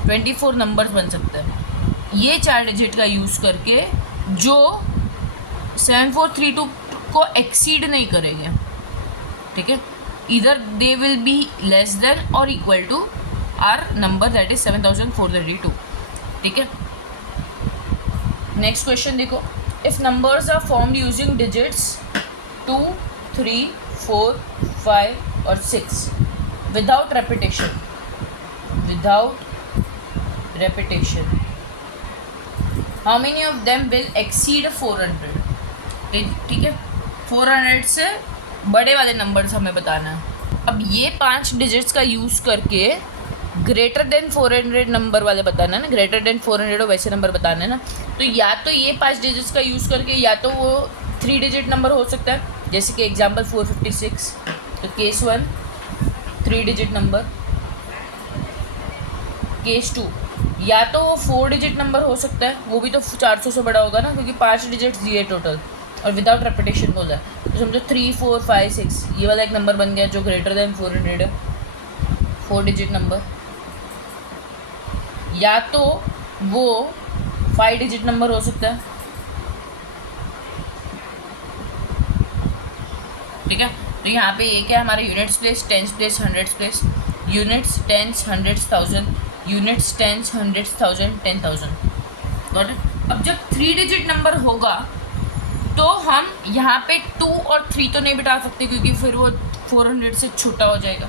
24 नंबर्स बन सकते हैं ये 4 डिजिट का यूज़ करके, जो 7432 को एक्सीड नहीं करेंगे, ठीक है। इधर they will be less than और equal to our number that is 7432, ठीक है। नेक्स्ट क्वेश्चन देखो, if numbers are formed using digits 2, 3, 4, 5 और 6 without repetition, how many of them will exceed 400, ठीक है। 400 से बड़े वाले नंबर्स हमें बताना है। अब ये 5 डिजिट्स का यूज़ करके ग्रेटर देन 400 नंबर वाले बताना है ना, ग्रेटर देन 400 और वैसे नंबर बताना है ना। तो या तो ये 5 डिजिट्स का यूज़ करके या तो वो 3 डिजिट नंबर हो सकता है, जैसे कि एग्जांपल 456, तो केस 1 3 डिजिट नंबर। केस 2 या तो वो 4 डिजिट नंबर हो सकता है, वो भी तो 400 से बड़ा होगा ना, क्योंकि 5 डिजिट्स दिए टोटल और विदाउट रेपिटेशन बोला है। तो समझो 3, 4, 5, 6 ये वाला एक नंबर बन गया जो ग्रेटर देन 400 है, 4 डिजिट नंबर। या तो वो 5 डिजिट नंबर हो सकता है, ठीक है। तो यहाँ पे ये क्या है हमारे units place, tens place, hundreds place, units, tens, hundreds, thousand, units, tens, hundreds, thousand, 10,000। Got it. अब जब 3 डिजिट नंबर होगा तो हम यहाँ पे 2 और 3 तो नहीं बिठा सकते, क्योंकि फिर वो 400 से छोटा हो जाएगा,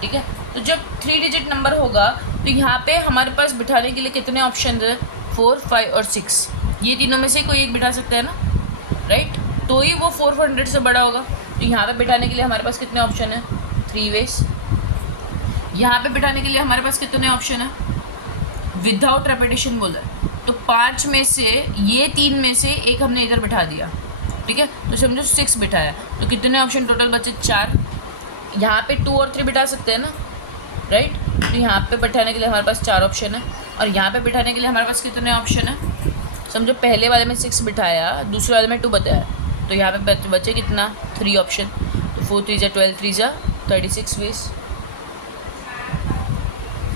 ठीक है। तो जब 3 डिजिट नंबर होगा तो यहाँ पे हमारे पास बिठाने के लिए कितने ऑप्शन है? 4, 5 और 6, ये तीनों में से कोई एक बिठा सकते हैं ना, राइट। तो ही वो 400 से बड़ा होगा। तो यहाँ पे बिठाने के लिए हमारे पास कितने ऑप्शन है? 3 वेज। यहाँ पे बिठाने के लिए हमारे पास कितने ऑप्शन है? विदाउट रेपिटेशन बोला है, तो 5 में से ये 3 में से एक हमने इधर बिठा दिया, ठीक है। तो समझो 6 बिठाया, तो कितने ऑप्शन टोटल बचे? 4। यहाँ पे 2 और 3 बिठा सकते हैं ना, राइट। तो यहाँ पे बिठाने के लिए हमारे पास 4 ऑप्शन है, और यहाँ पे बिठाने के लिए हमारे पास कितने ऑप्शन है? समझो पहले वाले में 6 बिठाया, दूसरे वाले में 2 बताया, तो यहाँ पे बचे कितना? 3 ऑप्शन। तो 4 3 12 3 36 वेज,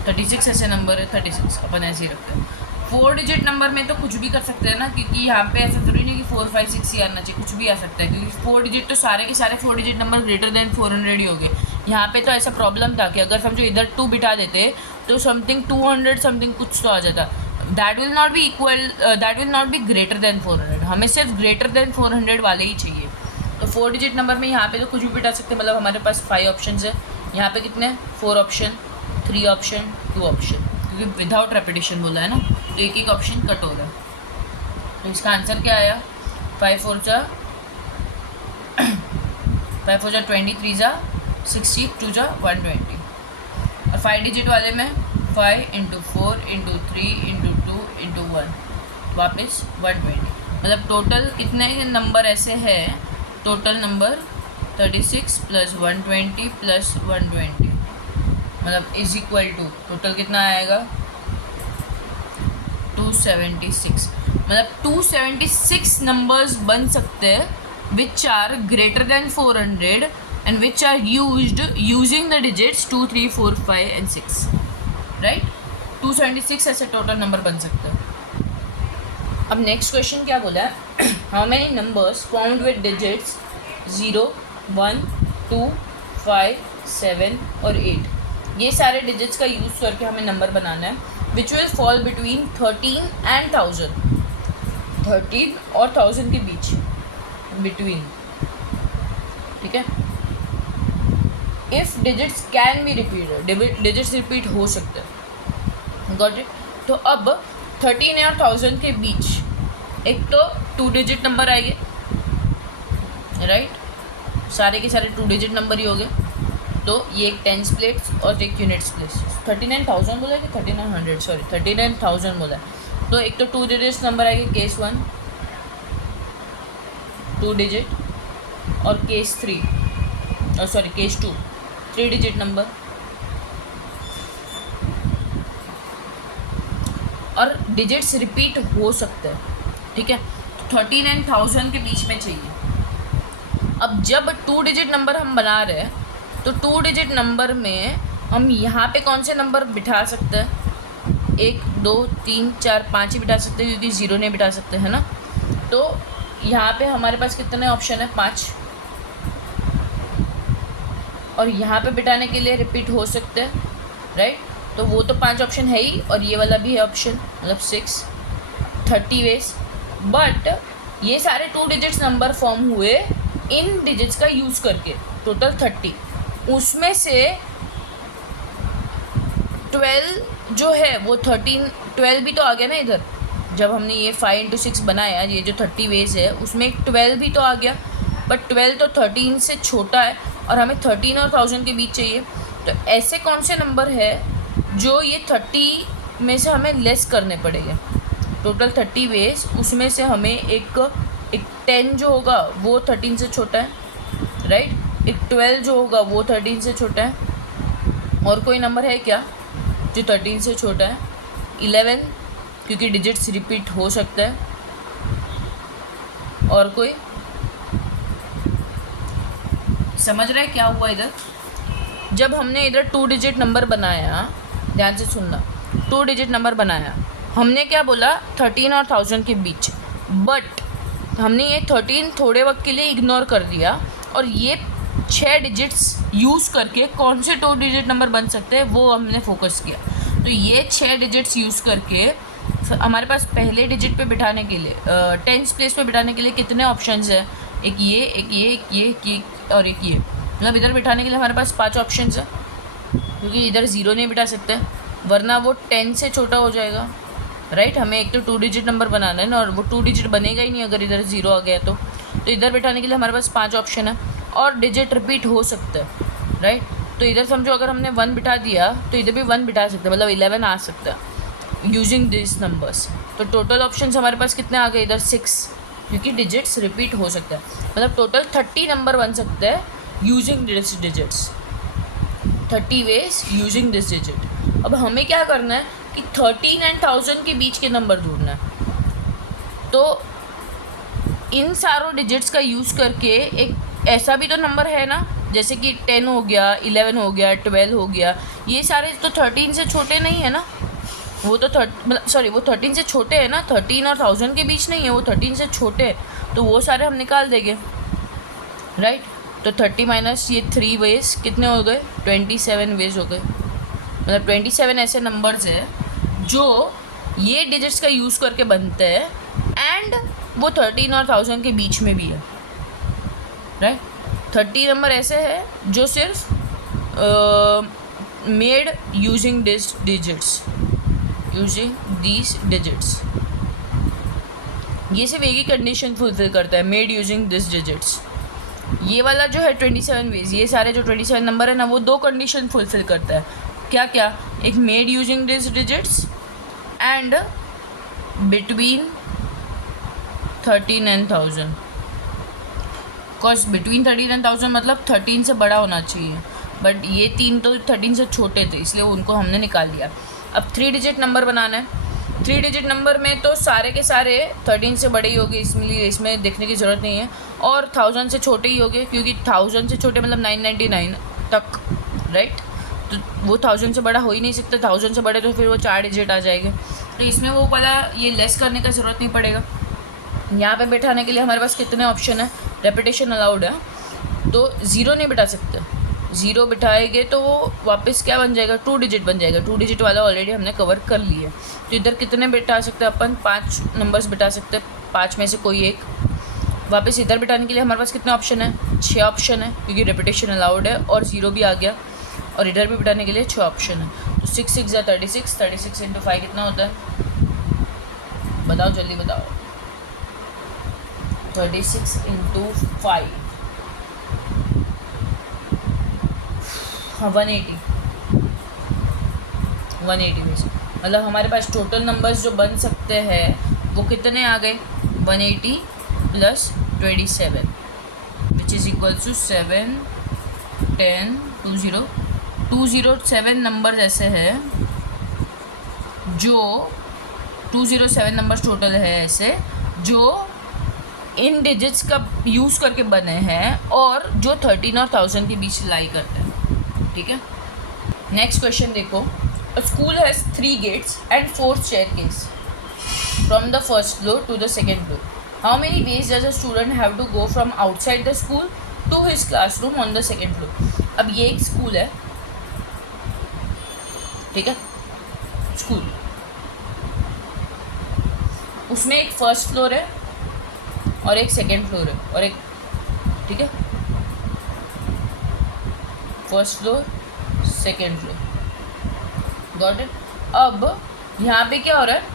36 ऐसे नंबर है, 36 अपन ऐसे ही रखते हैं। 4 डिजिट नंबर में तो कुछ भी कर सकते हैं ना, क्योंकि यहाँ पे ऐसा जरूरी नहीं कि 4, 5, 6 ही आना चाहिए, कुछ भी आ सकता है, क्योंकि 4 डिजिट तो सारे के सारे 4 डिजिट नंबर ग्रेटर देन 400 ही हो गए। यहाँ पे तो ऐसा प्रॉब्लम था कि अगर समझो इधर 2 बिठा देते तो समथिंग 200 समथिंग कुछ तो आ जाता। That will not be equal, that will not be greater than 400, हमें सिर्फ ग्रेटर देन 400 वाले ही चाहिए। तो 4 डिजिट नंबर में यहाँ पे तो कुछ भी बिठा सकते हैं, मतलब हमारे पास 5 ऑप्शन है। यहाँ पे कितने? 4 ऑप्शन, 3 ऑप्शन, 2 ऑप्शन, क्योंकि विदाउट रेपिटेशन बोला है ना, तो एक एक ऑप्शन कट हो रहा है। तो इसका आंसर क्या आया? 5 4 जा 20, 3 जा 60, 2 जा 120। और 5 डिजिट वाले में 5 × 4 × 3 × 2 × 1 वापस 120। मतलब टोटल कितने नंबर ऐसे हैं? टोटल नंबर 36 + 120 + 120, मतलब इज इक्वल टू टोटल कितना आएगा? 276। मतलब 276 नंबर्स बन सकते हैं which are greater than 400 and which are used using the digits 2, 3, 4, 5 and 6, right? 276 ऐसे टोटल नंबर बन सकते हैं। अब नेक्स्ट क्वेश्चन क्या बोला है? How many numbers formed with digits 0, 1, 2, 5, 7 और 8, ये सारे डिजिट्स का यूज़ करके हमें नंबर बनाना है which will fall between 13 and 1000, 13 और 1000 के बीच, बिटवीन, ठीक है। If digits can be repeated, digits repeat हो सकते हैं, गॉट इट। तो अब 13 और 1000 के बीच एक तो 2 डिजिट नंबर आएंगे, राइट, सारे के सारे 2 डिजिट नंबर ही हो गए। तो ये एक टेंस प्लेस और एक यूनिट्स प्लेस। 39,000 बोला कि 3900, सॉरी 39,000 बोला। तो एक तो 2 डिजिट्स नंबर आएंगे, केस 1 2 डिजिट, और केस 3 और सॉरी केस 2 3 डिजिट नंबर। और डिजिट्स रिपीट हो सकते हैं, ठीक है, 13 एंड 1000 के बीच में चाहिए। अब जब 2 डिजिट नंबर हम बना रहे हैं तो 2 डिजिट नंबर में हम यहाँ पे कौन से नंबर बिठा सकते हैं? 1 2 3 4 5 ही बिठा सकते हैं, क्योंकि 0 नहीं बिठा सकते, है ना। तो यहाँ पे हमारे पास कितने ऑप्शन है? 5। और यहाँ पे बिठाने के लिए रिपीट हो सकते हैं, राइट। तो वो तो 5 ऑप्शन है ही, और ये वाला भी है ऑप्शन, मतलब 6, 30 वेज। बट ये सारे 2 डिजिट्स नंबर फॉर्म हुए इन डिजिट्स का यूज़ करके, टोटल 30। उसमें से 12 जो है वो 12 भी तो आ गया ना इधर। जब हमने ये 5 × 6 बनाया, ये जो 30 वेज है उसमें 12 भी तो आ गया, बट 12 तो 13 से छोटा है और हमें 13 और 1000 के बीच चाहिए। तो ऐसे कौन से नंबर है जो ये 30 में से हमें लेस करने पड़ेंगे? टोटल 30 वेज, उसमें से हमें एक 10 जो होगा वो 13 से छोटा है, राइट। एक 12 जो होगा वो 13 से छोटा है। और कोई नंबर है क्या जो 13 से छोटा है? 11, क्योंकि डिजिट्स रिपीट हो सकता है। और कोई समझ रहा है क्या हुआ इधर? जब हमने इधर 2 डिजिट नंबर बनाया, ध्यान से सुनना, 2 डिजिट नंबर बनाया, हमने क्या बोला? 13 और 1000 के बीच। बट हमने ये 13 थोड़े वक्त के लिए इग्नोर कर दिया, और ये 6 डिजिट्स यूज़ करके कौन से 2 डिजिट नंबर बन सकते हैं वो हमने फोकस किया। तो ये 6 डिजिट्स यूज़ करके हमारे पास पहले डिजिट पे बिठाने के लिए, 10th प्लेस पे बिठाने के लिए कितने ऑप्शंस हैं? एक ये, एक ये, एक ये, एक ये और एक ये। मतलब इधर बिठाने के लिए हमारे पास 5 ऑप्शंस हैं, क्योंकि इधर 0 नहीं बिठा सकते, वरना वो 10 से छोटा हो जाएगा, राइट। हमें एक तो 2 डिजिट नंबर बनाना है ना, और वो 2 डिजिट बनेगा ही नहीं अगर इधर 0 आ गया तो इधर बिठाने के लिए हमारे पास 5 ऑप्शन है, और डिजिट रिपीट हो सकता है, राइट। तो इधर समझो अगर हमने 1 बिठा दिया तो इधर भी 1 बिठा सकते हैं, मतलब 11 आ सकता है यूजिंग दिस नंबर्स। तो टोटल ऑप्शंस हमारे पास कितने आ गए? इधर 6, क्योंकि डिजिट्स रिपीट हो सकता है, मतलब टोटल 30 नंबर बन सकते हैं using this digits, 30 ways using this digit. अब हमें क्या करना है कि 13 एंड 1000 के बीच के नंबर ढूंढना है। तो इन सारों डिजिट्स का यूज़ करके एक ऐसा भी तो नंबर है ना, जैसे कि 10 हो गया, 11 हो गया, 12 हो गया, ये सारे तो 13 से छोटे नहीं है ना। वो तो वो 13 से छोटे हैं ना, 13 और 1000 के बीच नहीं है, वो 13 से छोटे हैं, तो वो सारे हम निकाल देंगे, राइट। तो 30 माइनस ये 3 वेज कितने हो गए? 27 वेज हो गए। मतलब 27 ऐसे नंबर्स हैं जो ये डिजिट्स का यूज़ करके बनते हैं, एंड वो 13 और 1000 के बीच में भी है, राइट। 30 नंबर ऐसे है जो सिर्फ made using this digits, using these digits. ये सिर्फ एक ही कंडीशन फुलफिल करता है, मेड यूजिंग दिस डिजिट्स। ये वाला जो है 27 वेज, ये सारे जो 27 नंबर है ना, वो 2 कंडीशन फुलफिल करता है। क्या क्या? एक made using this digits and between 13 and 1000। Cause between 13 and 1000 मतलब 13 से बड़ा होना चाहिए, बट ये 3 तो 13 से छोटे थे, इसलिए उनको हमने निकाल दिया। अब 3 डिजिट नंबर बनाना है। 3 डिजिट नंबर में तो सारे के सारे 13 से बड़े ही हो गए, इसमें देखने की ज़रूरत नहीं है, और 1000 से छोटे ही हो गए, क्योंकि 1000 से छोटे मतलब 999 तक, राइट। तो वो 1000 से बड़ा हो ही नहीं सकता, 1000 से बड़े तो फिर वो 4 डिजिट आ जाएंगे, तो इसमें वो वाला ये लेस करने का ज़रूरत नहीं पड़ेगा। यहाँ पे बैठाने के लिए हमारे पास कितने ऑप्शन है? रेपिटेशन अलाउड है, तो 0 नहीं बिठा सकते। 0 बिठाएंगे तो वो वापस क्या बन जाएगा? 2 डिजिट बन जाएगा। 2 डिजिट वाला ऑलरेडी हमने कवर कर लिए। तो इधर कितने बिठा सकते हैं अपन? 5 नंबर्स बिठा सकते हैं, 5 में से कोई एक। वापस इधर बिठाने के लिए हमारे पास कितने ऑप्शन है? 6 ऑप्शन है, क्योंकि रेपिटेशन अलाउड है और 0 भी आ गया, और इधर भी बिठाने के लिए 6 ऑप्शन है। तो 6 6 या 36, 36 × 5 कितना होता है? बताओ जल्दी बताओ। 36 × 5, हाँ 180 में से, मतलब हमारे पास टोटल नंबर्स जो बन सकते हैं वो कितने आ गए? 180 + 27 which is equal to 7 10 20 207 numbers ऐसे हैं जो 207 नंबर्स टोटल है ऐसे जो इन डिजिट्स का यूज़ करके बने हैं और जो 13 और 1000 के बीच लाई करते हैं, ठीक है। नेक्स्ट क्वेश्चन देखो, a school has 3 gates and 4 staircase from the first floor to the second floor. How many ways does a student have to go from outside the school to his classroom on the second floor. अब ये एक school है, ठीक है, school, उसमें एक first floor है और एक सेकेंड फ्लोर है और एक, ठीक है, first floor second floor, got it. अब यहाँ पे क्या हो रहा है,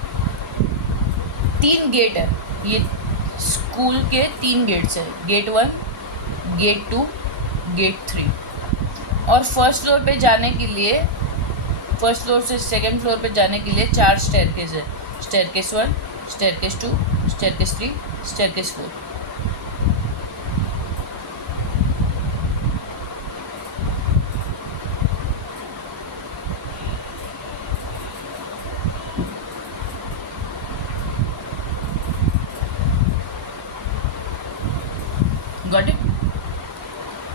3 गेट है, ये स्कूल के 3 गेट्स है, गेट 1, गेट 2, गेट 3. और फर्स्ट फ्लोर पे जाने के लिए, फर्स्ट फ्लोर से सेकेंड फ्लोर पे जाने के लिए 4 स्टेयरकेस है, staircase 1, staircase 2, staircase 3, staircase 4. Got it.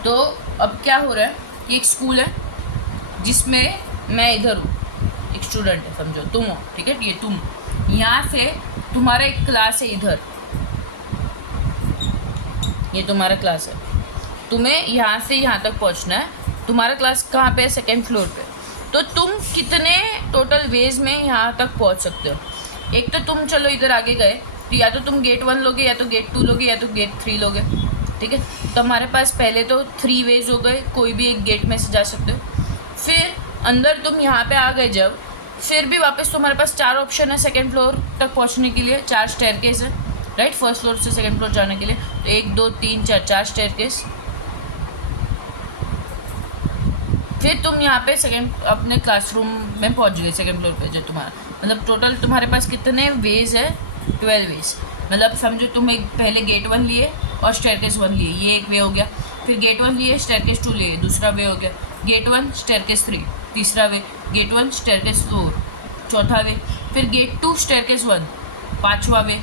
तो अब क्या हो रहा है, ये एक स्कूल है जिसमें मैं इधर हूँ, एक स्टूडेंट है, समझो तुम हो, ठीक है, ये तुम, यहाँ से तुम्हारा एक क्लास है इधर, ये तुम्हारा क्लास है, तुम्हें यहाँ से यहाँ तक पहुँचना है. तुम्हारा क्लास कहाँ पे है, सेकेंड फ्लोर पे. तो तुम कितने टोटल वेज में यहाँ तक पहुँच सकते हो. एक तो तुम चलो इधर आगे गए तो या तो तुम गेट 1 लोगे, या तो गेट 2 लोगे, या तो गेट 3 लोगे, ठीक है. तो हमारे पास पहले तो 3 वेज हो गए, कोई भी एक गेट में से जा सकते हो. फिर अंदर तुम यहाँ पे आ गए जब, फिर भी वापस तुम्हारे पास 4 ऑप्शन है सेकेंड फ्लोर तक पहुँचने के लिए, 4 स्टेयरकेस है, राइट, फर्स्ट फ्लोर से सेकेंड फ्लोर जाने के लिए. तो 1 2 3 4 स्टेयरकेस. फिर तुम यहाँ पे सेकेंड अपने क्लासरूम में पहुँच गए, सेकेंड फ्लोर पे जो तुम्हारा, मतलब टोटल तुम्हारे पास कितने वेज है, 12 वेज. मतलब समझो तुम एक पहले गेट 1 लिए और स्टेयरकेस 1 लिए, ये एक वे हो गया. फिर गेट 1 लिए, स्टेयरकेस 2 लिए, दूसरा वे हो गया. गेट 1 स्टेयरकेस 3, तीसरा वे. गेट 1 स्टेयरकेस 4, चौथा वे. फिर गेट 2 स्टेयरकेस 1, 5वां वे,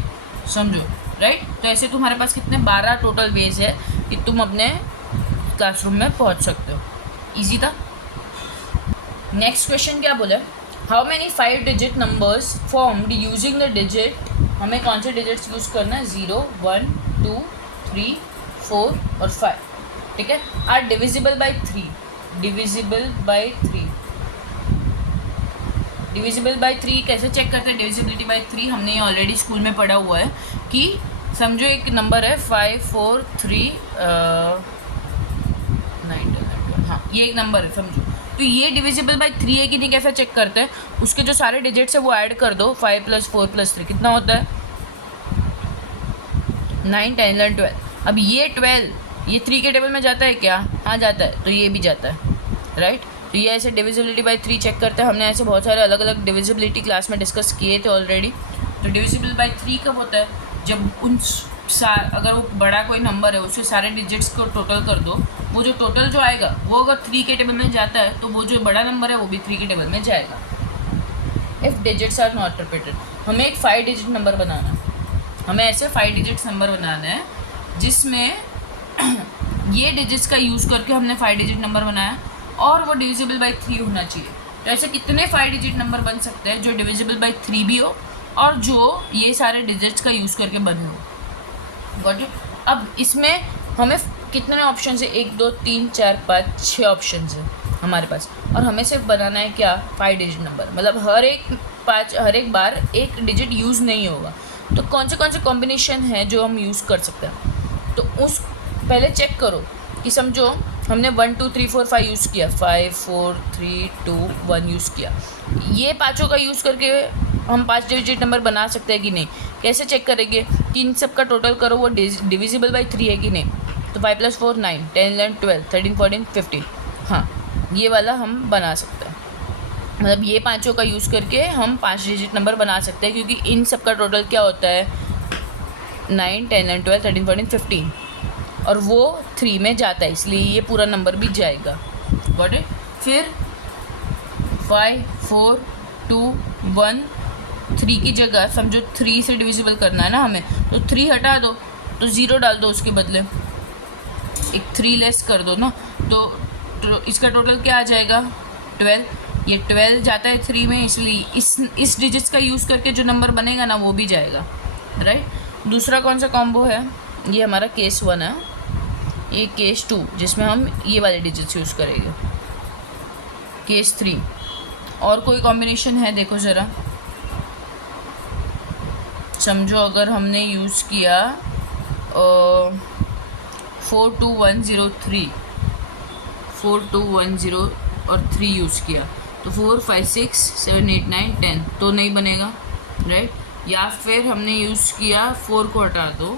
समझो, राइट. तो ऐसे तुम्हारे पास कितने 12 टोटल वेज है कि तुम अपने क्लासरूम में पहुंच सकते हो. इजी था. नेक्स्ट क्वेश्चन क्या बोला, how many 5 digit numbers formed using the digit, हमें कौन से डिजिट्स यूज़ करना है, 0 1 2 3 4 और 5, ठीक है, are divisible by 3. Divisible by 3, divisible by 3 कैसे चेक करते हैं, डिविजिबिलिटी बाई 3 हमने ये ऑलरेडी स्कूल में पढ़ा हुआ है कि समझो एक नंबर है 5 4 3 9 10, हाँ ये एक नंबर है समझो. तो ये डिविजिबल बाई 3 है कि नहीं, कैसा चेक करते हैं, उसके जो सारे डिजिट्स है वो ऐड कर दो, 5 + 4 + 3 कितना होता है, 9 10 11 12. अब ये 12 ये 3 के टेबल में जाता है क्या, हाँ जाता है, तो ये भी जाता है, राइट. तो ये ऐसे डिविजिबिलिटी बाई 3 चेक करते हैं. हमने ऐसे बहुत सारे अलग अलग डिविजिबिलिटी क्लास में डिस्कस किए थे ऑलरेडी. तो डिविजिबल बाई 3 कब होता है, जब अगर वो बड़ा कोई नंबर है उसके सारे डिजिट्स को टोटल कर दो, वो जो टोटल जो आएगा वो अगर 3 के टेबल में जाता है तो वो जो बड़ा नंबर है वो भी 3 के टेबल में जाएगा. If digits are not repeated, हमें एक 5 डिजिट नंबर बनाना है, हमें ऐसे 5 डिजिट्स नंबर बनाना है जिसमें ये डिजिट्स का यूज़ करके हमने 5 डिजिट नंबर बनाया और वो डिविजिबल बाई 3 होना चाहिए. तो ऐसे कितने 5 डिजिट नंबर बन सकते हैं जो डिविजिबल बाई 3 भी हो और जो ये सारे डिजिट्स का यूज़ करके बने हो. Got it. अब इसमें हमें कितने ऑप्शन है, 1 2 3 4 5 6 ऑप्शन है हमारे पास, और हमें सिर्फ बनाना है क्या, 5 डिजिट नंबर. मतलब हर एक बार एक डिजिट यूज़ नहीं होगा. तो कौन से कॉम्बिनेशन है जो हम यूज़ कर सकते हैं, तो उस पहले चेक करो कि समझो हमने 1 2 3 4 5 यूज़ किया, 5 4 3 2 1 यूज़ किया. ये पाँचों का यूज़ करके हम 5 डिजिट नंबर बना सकते हैं कि नहीं. कैसे चेक करेंगे कि इन सब का टोटल करो वो डिविजिबल बाई 3 है कि नहीं. तो 5 + 4 9 10 11 12 13 14 15, हाँ ये वाला हम बना सकते हैं. मतलब ये पाँचों का यूज़ करके हम 5 डिजिट नंबर बना सकते हैं क्योंकि इन सब का टोटल क्या होता है, 9 10 11 12 13 14 15, और वो 3 में जाता है, इसलिए ये पूरा नंबर भी जाएगा. Got it. फिर 5 4 2 1 3 की जगह समझो 3 से डिविजिबल करना है ना हमें, तो 3 हटा दो, तो 0 डाल दो उसके बदले, एक 3 लेस कर दो ना, तो इसका टोटल क्या आ जाएगा 12। ये 12 जाता है 3 में, इसलिए इस डिजिट्स का यूज़ करके जो नंबर बनेगा ना वो भी जाएगा, राइट। दूसरा कौन सा कॉम्बो है, ये हमारा केस 1 है, ये केस 2 जिसमें हम ये वाले डिजिट्स यूज़ करेंगे, केस 3। और कोई कॉम्बिनेशन है देखो ज़रा, समझो अगर हमने यूज़ किया 42103 और 3 यूज़ किया, तो 4 5 6 7 8 9 10 तो नहीं बनेगा, राइट। या फिर हमने यूज़ किया 4 को हटा दो,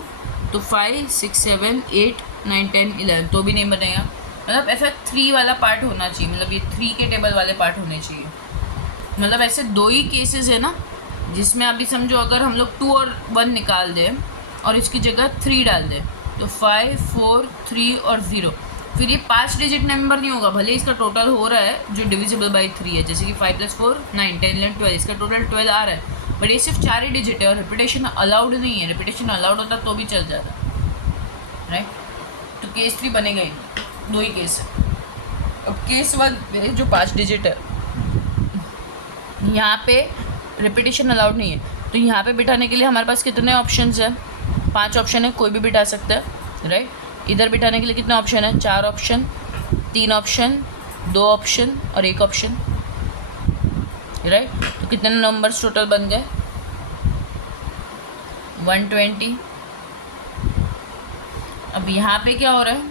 तो 5 6 7 8 9 10 11 तो भी नहीं बनेगा। मतलब ऐसा 3 वाला पार्ट होना चाहिए, मतलब ये 3 के टेबल वाले पार्ट होने चाहिए। मतलब ऐसे 2 ही केसेस है ना जिसमें अभी समझो अगर हम लोग 2 और 1 निकाल दें और इसकी जगह 3 डाल दें, तो 5 4 3 और 0, फिर ये 5 डिजिट नंबर नहीं होगा, भले इसका टोटल हो रहा है जो डिविजिबल बाई 3 है, जैसे कि 5 + 4 9 10 11 12, इसका टोटल 12 आ रहा है, बट ये सिर्फ 4 ही डिजिट है और रिपीटेशन अलाउड नहीं है। रिपीटेशन अलाउड होता तो भी चल जाता, राइट। तो केस 3 बनेगा ही, 2 ही केस है। अब केस 1 जो 5 डिजिट है, यहाँ पे रिपीटेशन अलाउड नहीं है, तो यहाँ पे बिठाने के लिए हमारे पास कितने ऑप्शंस हैं, 5 ऑप्शन है, कोई भी बिठा सकता है, राइट। इधर बिठाने के लिए कितने ऑप्शन है, 4 ऑप्शन, 3 ऑप्शन, 2 ऑप्शन और 1 ऑप्शन, राइट। तो कितने नंबर्स टोटल बन गए 120। अब यहाँ पे क्या हो रहा है,